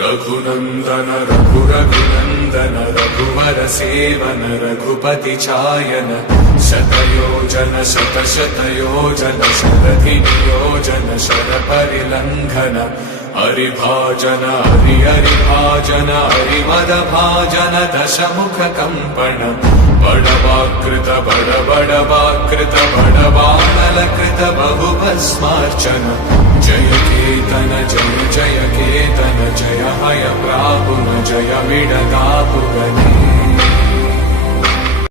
रघुनंदन रघुरघुनंदन रघुवर seven Raghupati चायन शतयोजन शतशतयोजन शरधिनियोजन शरपरिलंघन हरिभाजन हरिभाजन हरिमदभाजन दशमुख कंपन बड़वाकृत बड़वाकृत बड़वानलकृत बहुभस्मार्चन जय केतन जय जय केतन जय हय प्रापुन जय विडदापुगने।